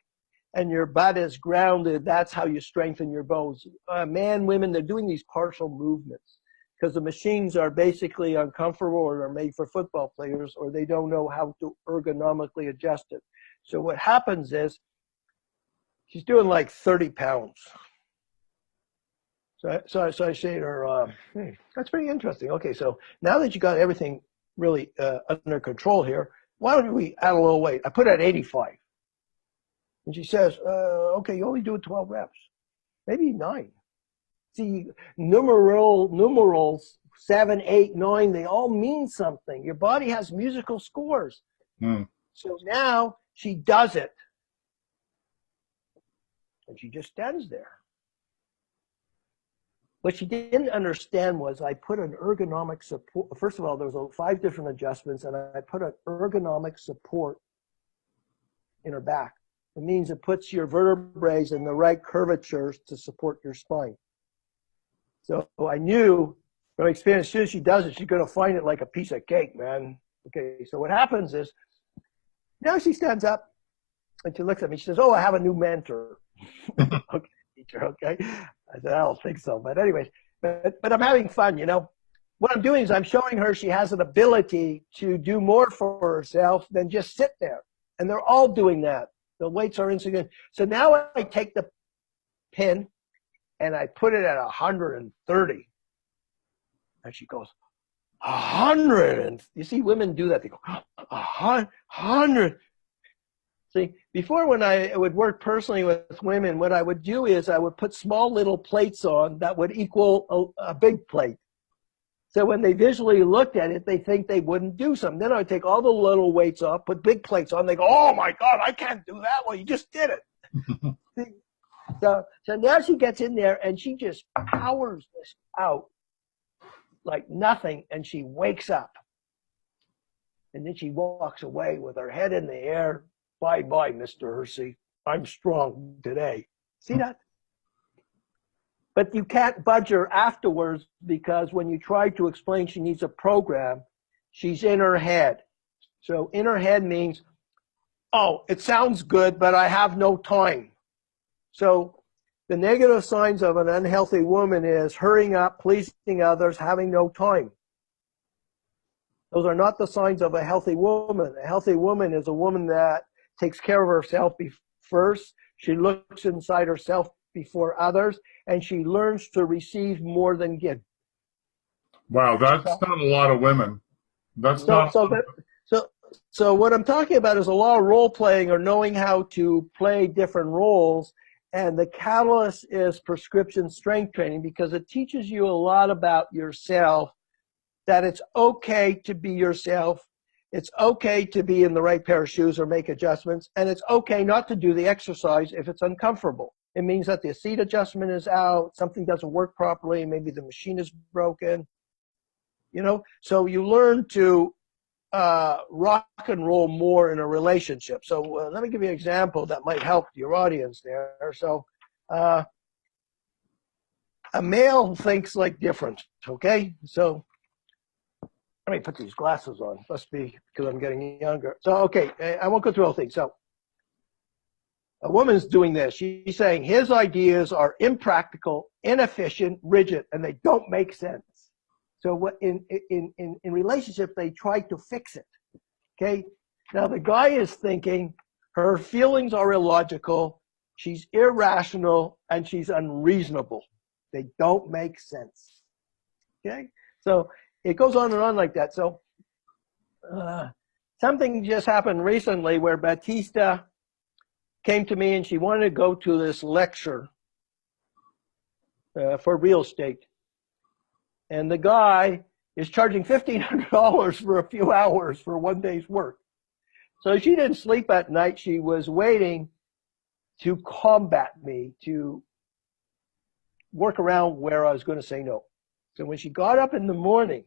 and your butt is grounded, that's how you strengthen your bones. Men, women, they're doing these partial movements because the machines are basically uncomfortable, or they're made for football players, or they don't know how to ergonomically adjust it. So what happens is, she's doing like 30 pounds. So I say to her, that's pretty interesting. Okay, so now that you got everything really under control here, why don't we add a little weight? I put it at 85. And she says, okay, you only do it 12 reps. Maybe 9. See, numerals 7, 8, 9, they all mean something. Your body has musical scores. So now she does it. And she just stands there. What she didn't understand was I put an ergonomic support. First of all, there was 5 different adjustments, and I put an ergonomic support in her back. It means it puts your vertebrae in the right curvatures to support your spine. So I knew from experience, as soon as she does it, she's going to find it like a piece of cake, man. Okay, so what happens is, now she stands up and she looks at me. She says, "Oh, I have a new mentor." Okay, teacher, okay. I said, "I don't think so." But anyways, but I'm having fun, you know. What I'm doing is I'm showing her she has an ability to do more for herself than just sit there. And they're all doing that. The weights are insignificant. So now I take the pin and I put it at 130. And she goes, 100. And you see women do that. They go, 100. See, before when I would work personally with women, what I would do is I would put small little plates on that would equal a big plate. So when they visually looked at it, they think they wouldn't do something. Then I would take all the little weights off, put big plates on. They go, "Oh my God, I can't do that." Well, you just did it. So now she gets in there and she just powers this out like nothing, and she wakes up. And then she walks away with her head in the air. "Bye-bye, Mr. Hersey. I'm strong today." See that? But you can't budge her afterwards, because when you try to explain she needs a program, she's in her head. So in her head means, "Oh, it sounds good, but I have no time." So the negative signs of an unhealthy woman is hurrying up, pleasing others, having no time. Those are not the signs of a healthy woman. A healthy woman is a woman that takes care of herself first. She looks inside herself before others, and she learns to receive more than give. Wow, that's not a lot of women. That's not. So what I'm talking about is a lot of role playing, or knowing how to play different roles. And the catalyst is prescription strength training, because it teaches you a lot about yourself, that it's okay to be yourself. It's okay to be in the right pair of shoes or make adjustments. And it's okay not to do the exercise if it's uncomfortable. It means that the seat adjustment is out, something doesn't work properly, maybe the machine is broken, you know? So you learn to rock and roll more in a relationship. So let me give you an example that might help your audience there. So a male thinks like different, okay? So let me put these glasses on. Must be because I'm getting younger. So, okay, I won't go through the whole thing. So a woman's doing this. She's saying his ideas are impractical, inefficient, rigid, and they don't make sense. So what in relationships, they try to fix it, okay? Now the guy is thinking her feelings are illogical, she's irrational, and she's unreasonable. They don't make sense, okay? So it goes on and on like that. So something just happened recently where Batista came to me and she wanted to go to this lecture for real estate. And the guy is charging $1,500 for a few hours for one day's work. So she didn't sleep at night. She was waiting to combat me, to work around where I was going to say no. So when she got up in the morning,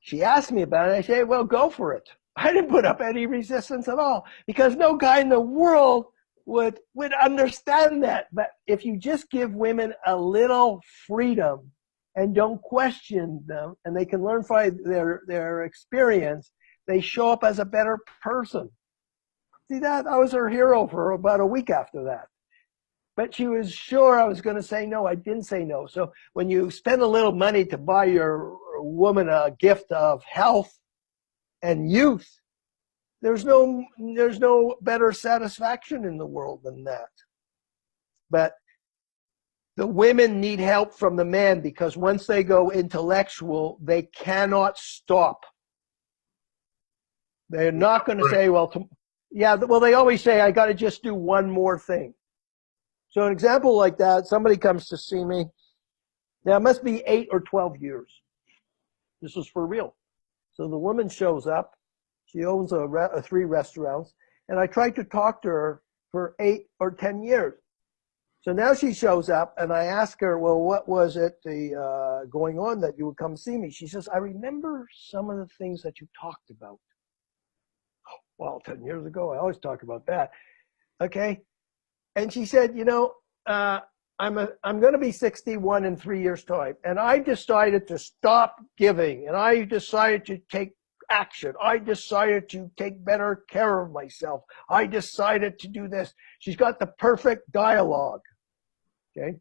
she asked me about it. I said, "Well, go for it." I didn't put up any resistance at all, because no guy in the world would understand that. But if you just give women a little freedom and don't question them, and they can learn from their experience, they show up as a better person. See that? I was her hero for about a week after that. But she was sure I was going to say no. I didn't say no. So when you spend a little money to buy your woman a gift of health and youth, there's no better satisfaction in the world than that. But the women need help from the men, because once they go intellectual, they cannot stop. They're not going to say, well, they always say, "I got to just do one more thing." So an example like that, somebody comes to see me. Now, it must be 8 or 12 years. This is for real. So the woman shows up. She owns 3 restaurants. And I tried to talk to her for 8 or 10 years. So now she shows up, and I ask her, "Well, what was it going on that you would come see me?" She says, "I remember some of the things that you talked about." Well, 10 years ago, I always talk about that. Okay. And she said, you know, I'm going to be 61 in 3 years' time. And I decided to stop giving. And I decided to take action. I decided to take better care of myself. I decided to do this. She's got the perfect dialogue. Okay.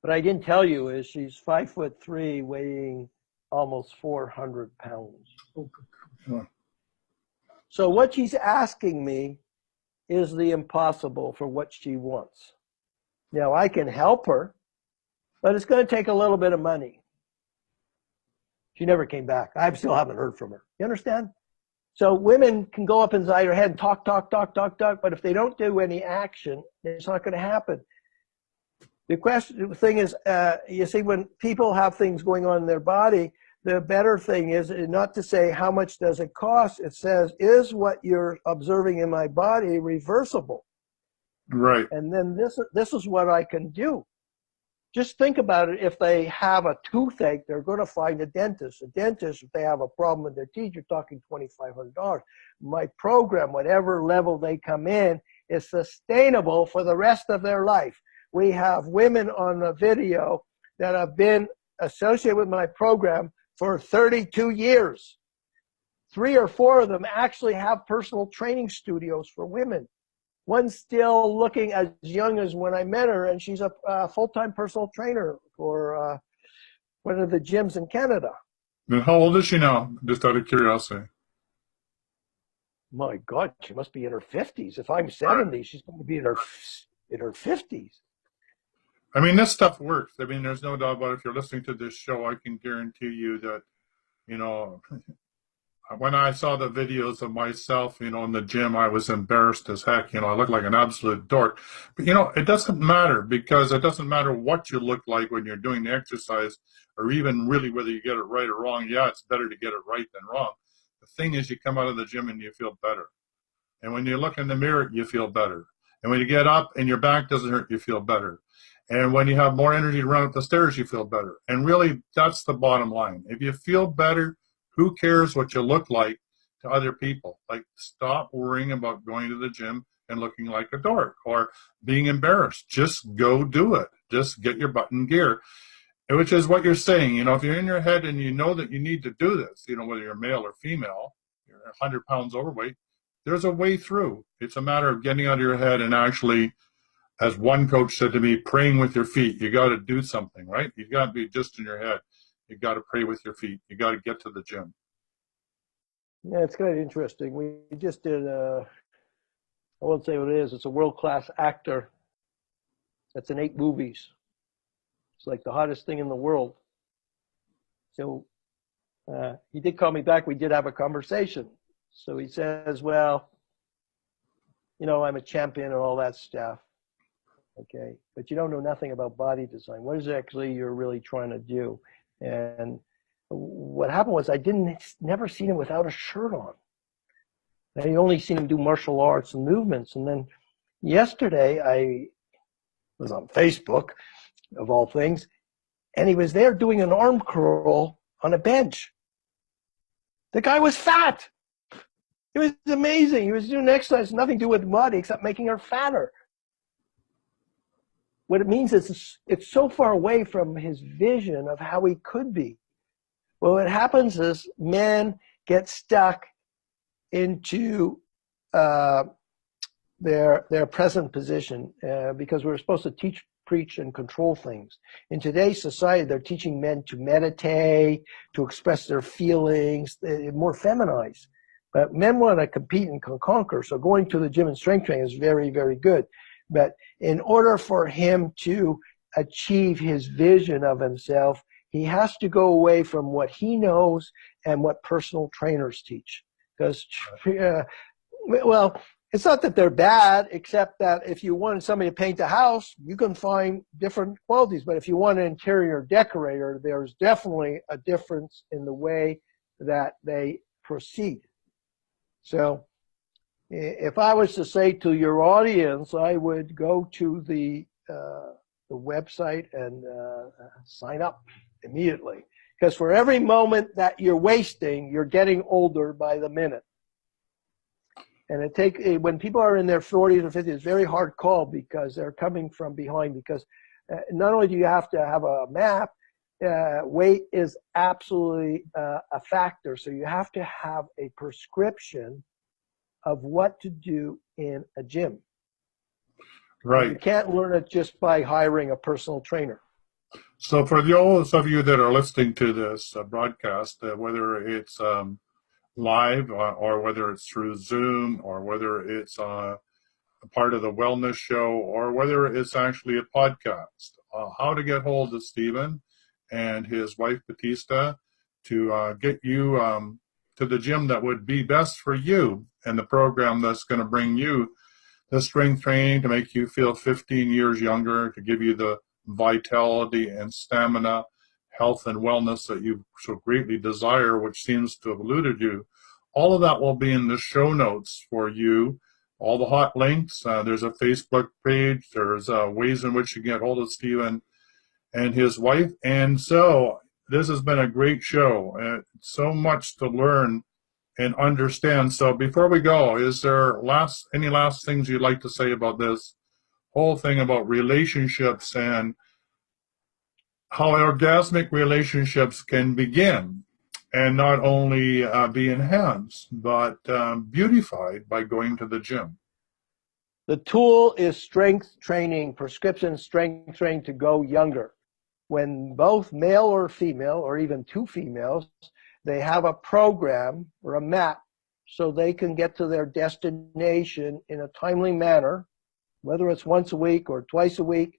What I didn't tell you is she's 5'3", weighing almost 400 pounds. So what she's asking me is the impossible for what she wants. Now, I can help her, but it's going to take a little bit of money. She never came back. I still haven't heard from her. You understand? So women can go up inside her head and talk, but if they don't do any action, it's not going to happen. The thing is, you see, when people have things going on in their body, the better thing is not to say how much does it cost. It says, is what you're observing in my body reversible? Right. And then this is what I can do. Just think about it. If they have a toothache, they're going to find a dentist. A dentist, if they have a problem with their teeth, you're talking $2,500. My program, whatever level they come in, is sustainable for the rest of their life. We have women on the video that have been associated with my program for 32 years. 3 or 4 of them actually have personal training studios for women. One's still looking as young as when I met her, and she's a full-time personal trainer for one of the gyms in Canada. And how old is she now? Just out of curiosity. My God, she must be in her 50s. If I'm 70, she's going to be in her 50s. I mean, this stuff works. I mean, there's no doubt about it. If you're listening to this show, I can guarantee you that, you know, when I saw the videos of myself, you know, in the gym, I was embarrassed as heck. You know, I looked like an absolute dork. But, you know, it doesn't matter, because it doesn't matter what you look like when you're doing the exercise, or even really whether you get it right or wrong. Yeah, it's better to get it right than wrong. The thing is, you come out of the gym and you feel better. And when you look in the mirror, you feel better. And when you get up and your back doesn't hurt, you feel better. And when you have more energy to run up the stairs, you feel better. And really, that's the bottom line. If you feel better, who cares what you look like to other people? Like, stop worrying about going to the gym and looking like a dork or being embarrassed. Just go do it. Just get your butt in gear, which is what you're saying. You know, if you're in your head and you know that you need to do this, you know, whether you're male or female, you're 100 pounds overweight, there's a way through. It's a matter of getting out of your head and actually, as one coach said to me, praying with your feet. You got to do something, right? You got to be just in your head. You got to pray with your feet. You got to get to the gym. Yeah, it's kind of interesting. We just did, I won't say what it is. It's a world-class actor that's in 8 movies. It's like the hottest thing in the world. So he did call me back. We did have a conversation. So he says, well, you know, I'm a champion and all that stuff. Okay, but you don't know nothing about body design. What is it actually you're really trying to do? And what happened was I never seen him without a shirt on. I only seen him do martial arts and movements. And then yesterday I was on Facebook, of all things, and he was there doing an arm curl on a bench. The guy was fat. It was amazing. He was doing exercise, nothing to do with body except making her fatter. What it means is it's so far away from his vision of how he could be. Well, what happens is men get stuck into their present position because we're supposed to teach, preach, and control things. In today's society, they're teaching men to meditate, to express their feelings, more feminized. But men want to compete and conquer, so going to the gym and strength training is very, very good. But in order for him to achieve his vision of himself, he has to go away from what he knows and what personal trainers teach. Because, well, it's not that they're bad, except that if you want somebody to paint a house, you can find different qualities. But if you want an interior decorator, there's definitely a difference in the way that they proceed. So if I was to say to your audience, I would go to the website and sign up immediately. Because for every moment that you're wasting, you're getting older by the minute. And when people are in their 40s or 50s, it's a very hard call because they're coming from behind. Because not only do you have to have a map, weight is absolutely a factor. So you have to have a prescription of what to do in a gym. Right. You can't learn it just by hiring a personal trainer. So for those of you that are listening to this broadcast, whether it's live or whether it's through Zoom or whether it's a part of the wellness show or whether it's actually a podcast, how to get hold of Stephen and his wife Batista to get you to the gym that would be best for you and the program that's going to bring you the strength training to make you feel 15 years younger, to give you the vitality and stamina, health and wellness that you so greatly desire, which seems to have eluded you. All of that will be in the show notes for you. All the hot links. There's a Facebook page. There's ways in which you can get hold of Stephen and his wife. And so this has been a great show. So much to learn and understand. So before we go, is there any last things you'd like to say about this whole thing about relationships and how orgasmic relationships can begin and not only be enhanced, but beautified by going to the gym? The tool is strength training, prescription strength training to go younger. When both male or female, or even two females, they have a program or a map so they can get to their destination in a timely manner, whether it's once a week or twice a week,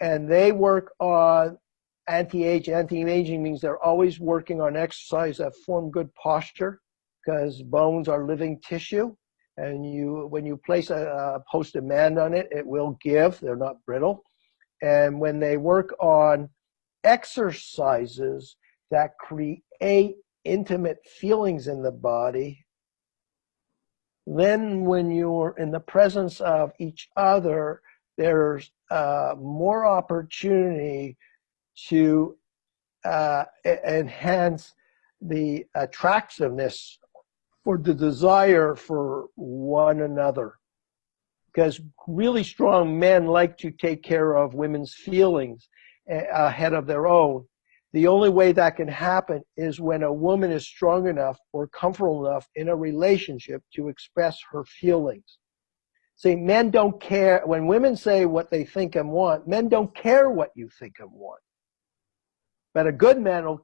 and they work on anti-age. Anti-aging means they're always working on exercise that form good posture, because bones are living tissue, and when you place a post demand on it, it will give. They're not brittle. And when they work on exercises that create intimate feelings in the body, then when you're in the presence of each other, there's more opportunity to enhance the attractiveness or the desire for one another. Because really strong men like to take care of women's feelings ahead of their own. The only way that can happen is when a woman is strong enough or comfortable enough in a relationship to express her feelings. See, men don't care. When women say what they think and want, men don't care what you think and want. But a good man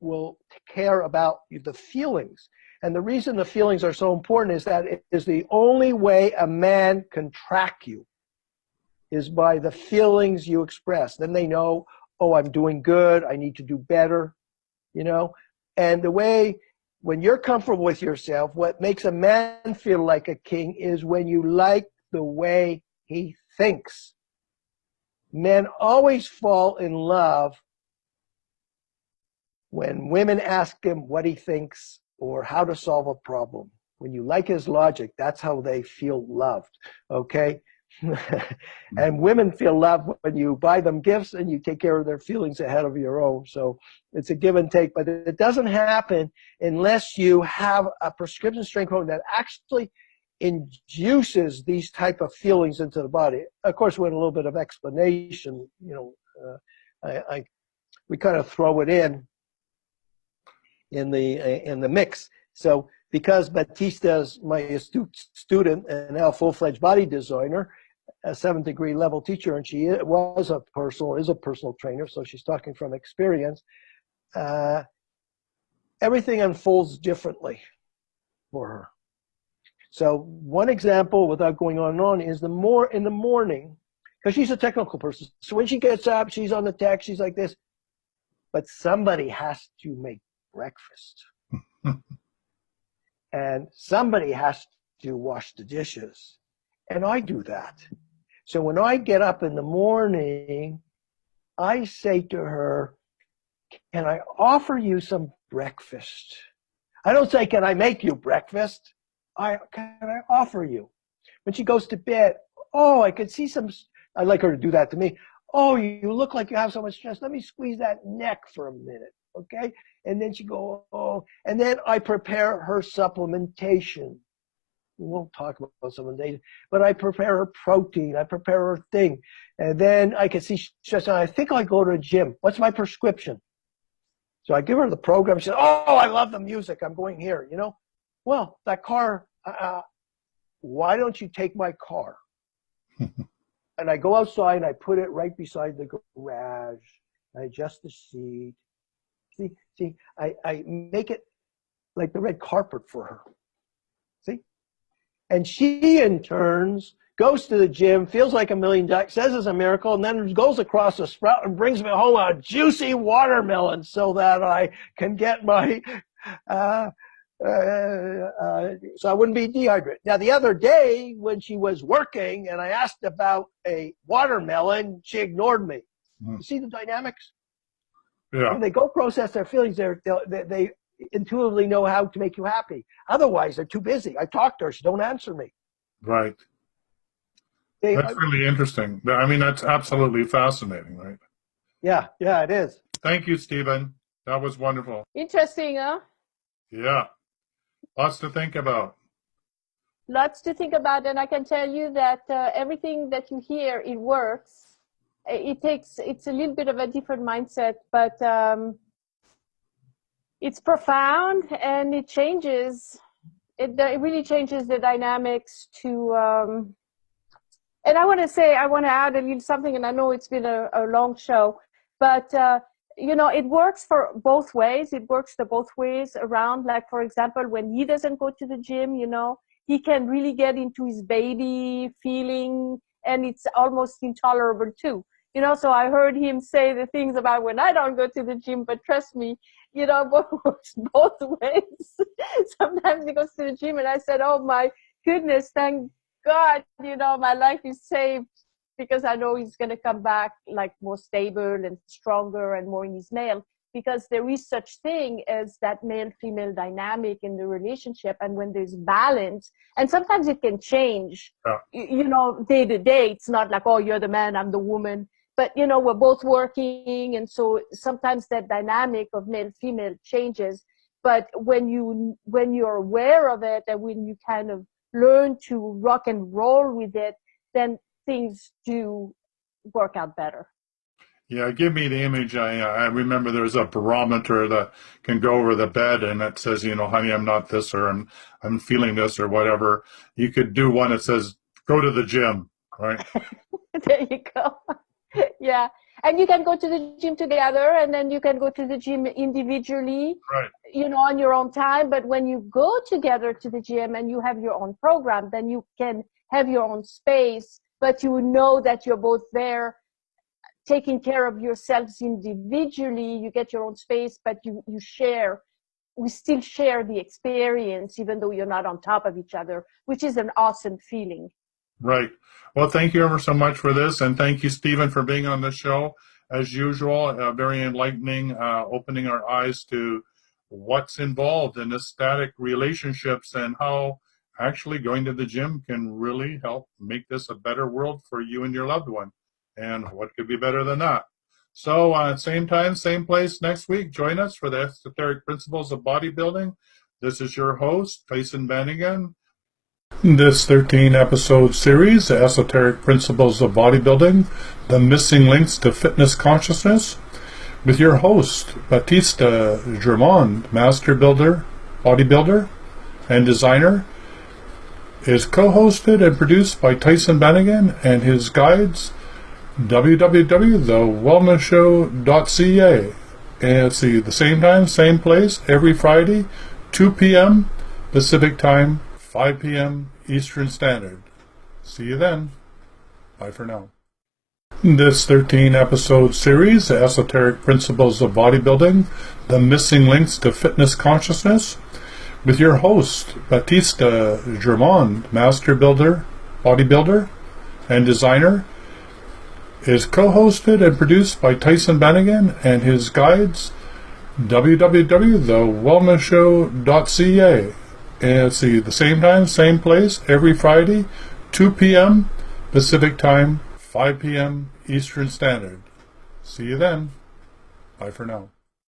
will care about the feelings. And the reason the feelings are so important is that it is the only way a man can track you is by the feelings you express. Then they know, oh, I'm doing good, I need to do better, And the way, when you're comfortable with yourself, what makes a man feel like a king is when you like the way he thinks. Men always fall in love when women ask him what he thinks or how to solve a problem. When you like his logic, that's how they feel loved, okay? And women feel loved when you buy them gifts and you take care of their feelings ahead of your own. So it's a give and take, but it doesn't happen unless you have a prescription strength program that actually induces these type of feelings into the body. Of course, with a little bit of explanation, we kind of throw it in the mix. So because Batista's my astute student and now full-fledged body designer, a 7th degree level teacher, and she is a personal trainer, so she's talking from experience, everything unfolds differently for her. So one example, without going on and on, is in the morning, because she's a technical person. So when she gets up, she's on the tech, she's like this, but somebody has to make breakfast. And somebody has to wash the dishes. And I do that. So when I get up in the morning, I say to her, can I offer you some breakfast? I don't say, can I make you breakfast? Can I offer you? When she goes to bed, oh, I could see I'd like her to do that to me. Oh, you look like you have so much stress. Let me squeeze that neck for a minute, okay? And then she go, oh, and then I prepare her supplementation. We won't talk about some of the days, but I prepare her protein, I prepare her thing. And then I can see she's, I think I'll go to the gym. What's my prescription? So I give her the program. She says, oh, I love the music. I'm going here, you know. Well, that car, why don't you take my car? And I go outside and I put it right beside the garage. I adjust the seat. See, I make it like the red carpet for her. See? And she, in turns, goes to the gym, feels like $1 million, says it's a miracle, and then goes across the sprout and brings me home a juicy watermelon so that I can get my, so I wouldn't be dehydrated. Now, the other day when she was working and I asked about a watermelon, she ignored me. You see the dynamics? Yeah. When they go process their feelings, they intuitively know how to make you happy. Otherwise, they're too busy. I talked to her. She don't answer me. Right. That's really interesting. I mean, that's absolutely fascinating, right? Yeah, it is. Thank you, Stephen. That was wonderful. Interesting, huh? Yeah. Lots to think about. Lots to think about, and I can tell you that everything that you hear, it works. It's a little bit of a different mindset, but it's profound, and it changes. It really changes the dynamics to, and I want to add a little something, and I know it's been a long show, but you know, it works for both ways. It works the both ways around. Like, for example, when he doesn't go to the gym, you know, he can really get into his baby feeling, and it's almost intolerable too. You know, so I heard him say the things about when I don't go to the gym, but trust me, you know, it works both ways. Sometimes he goes to the gym and I said, oh my goodness, thank God, you know, my life is saved, because I know he's going to come back like more stable and stronger and more in his male, because there is such thing as that male-female dynamic in the relationship. And when there's balance, and sometimes it can change, you know, day to day. It's not like, oh, you're the man, I'm the woman. But, you know, we're both working. And so sometimes that dynamic of male-female changes. But when you're aware of it, and when you kind of learn to rock and roll with it, then things do work out better. Yeah, give me the image. I remember there's a barometer that can go over the bed, and it says, you know, honey, I'm not this, or I'm feeling this, or whatever. You could do one that says, go to the gym, right? There you go. Yeah. And you can go to the gym together, and then you can go to the gym individually, right, you know, on your own time. But when you go together to the gym and you have your own program, then you can have your own space, but you know that you're both there taking care of yourselves individually. You get your own space, but we still share the experience, even though you're not on top of each other, which is an awesome feeling. Right. Well, thank you ever so much for this. And thank you, Stephen, for being on the show. As usual, very enlightening, opening our eyes to what's involved in ecstatic relationships and how actually going to the gym can really help make this a better world for you and your loved one. And what could be better than that? So same time, same place next week. Join us for the Esoteric Principles of Bodybuilding. This is your host, Tyson Bannigan. This 13-episode series, The Esoteric Principles of Bodybuilding, The Missing Links to Fitness Consciousness, with your host, Batista Germond, Master Builder, Bodybuilder, and Designer, is co-hosted and produced by Tyson Bannigan and his guides, www.thewellnessshow.ca. And see, the same time, same place, every Friday, 2 p.m. Pacific Time, 5 p.m. Eastern Standard. See you then. Bye for now. This 13-episode series, The Esoteric Principles of Bodybuilding, The Missing Links to Fitness Consciousness, with your host, Batista Germond, Master Builder, Bodybuilder, and Designer, is co-hosted and produced by Tyson Bannigan and his guides, www.thewellnessshow.ca. And see, the same time, same place, every Friday, 2 p.m. Pacific Time, 5 p.m. Eastern Standard. See you then. Bye for now.